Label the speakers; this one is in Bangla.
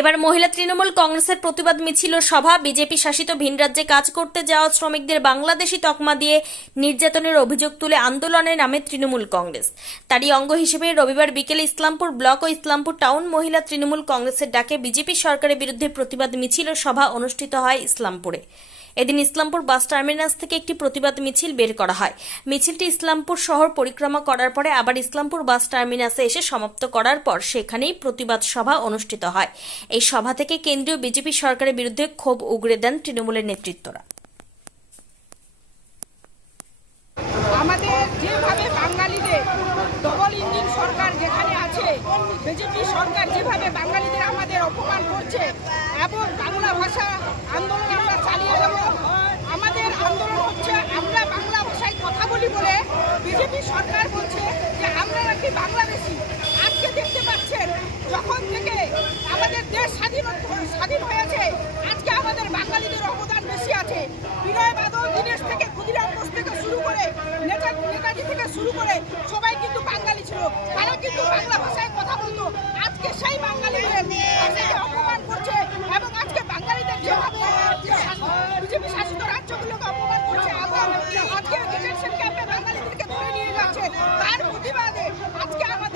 Speaker 1: এবার মহিলা তৃণমূল কংগ্রেসের প্রতিবাদ মিছিল সভা। বিজেপি শাসিত ভিন রাজ্যে কাজ করতে যাওয়া শ্রমিকদের বাংলাদেশি তকমা দিয়ে নির্যাতনের অভিযোগ তুলে আন্দোলনের নামে তৃণমূল কংগ্রেস। তারই অঙ্গ হিসেবে রবিবার বিকেলে ইসলামপুর ব্লক ও ইসলামপুর টাউন মহিলা তৃণমূল কংগ্রেসের ডাকে বিজেপি সরকারের বিরুদ্ধে প্রতিবাদ মিছিল সভা অনুষ্ঠিত হয় ইসলামপুরে। এদিন ইসলামপুর বাস টার্মিনাস থেকে একটি প্রতিবাদ মিছিল বের করা হয়। মিছিলটি ইসলামপুর শহর পরিক্রমা করার পরে আবার ইসলামপুর বাস টার্মিনাসে এসে সমাপ্ত করার পর সেখানেই প্রতিবাদ সভা অনুষ্ঠিত হয়। এই সভা থেকে কেন্দ্রীয় বিজেপি সরকারের বিরুদ্ধে ক্ষোভ উগরে দেন তৃণমূলের নেতৃত্বরা।
Speaker 2: আমাদের যেভাবে বাঙালিদের ডবল ইঞ্জিন সরকার যেখানে আছে, বিজেপি সরকার যেভাবে বাঙালিদের আমাদের অপমান করছে, এবং বাংলা ভাষা আন্দোলন আমরা চালিয়ে যাব আমাদের আন্দোলন হচ্ছে আমরা বাংলা ভাষায় কথা বলি বলে বিজেপি সরকার বলছে যে আমরা নাকি বাংলাদেশি আজকে দেখতে পাচ্ছেন যখন থেকে আমাদের দেশ স্বাধীন স্বাধীন হয়েছে। আজকে আমাদের বাঙালিদের অবদান বেশি আছে। বিনয় বাদল দীনেশ থেকে ক্ষুদিরাম বোস থেকে শুরু করে নেতা নেতাজি থেকে শুরু করে সবাই কিন্তু বাঙালি ছিল। তারা কিন্তু বাংলা ভাষায় কথা বলতো। আজকে সেই বাঙালিদের অপমান করছে এবং আজকে বাঙালিদের যেভাবে বিজেপি শাসিত রাজ্যগুলোকে অপমান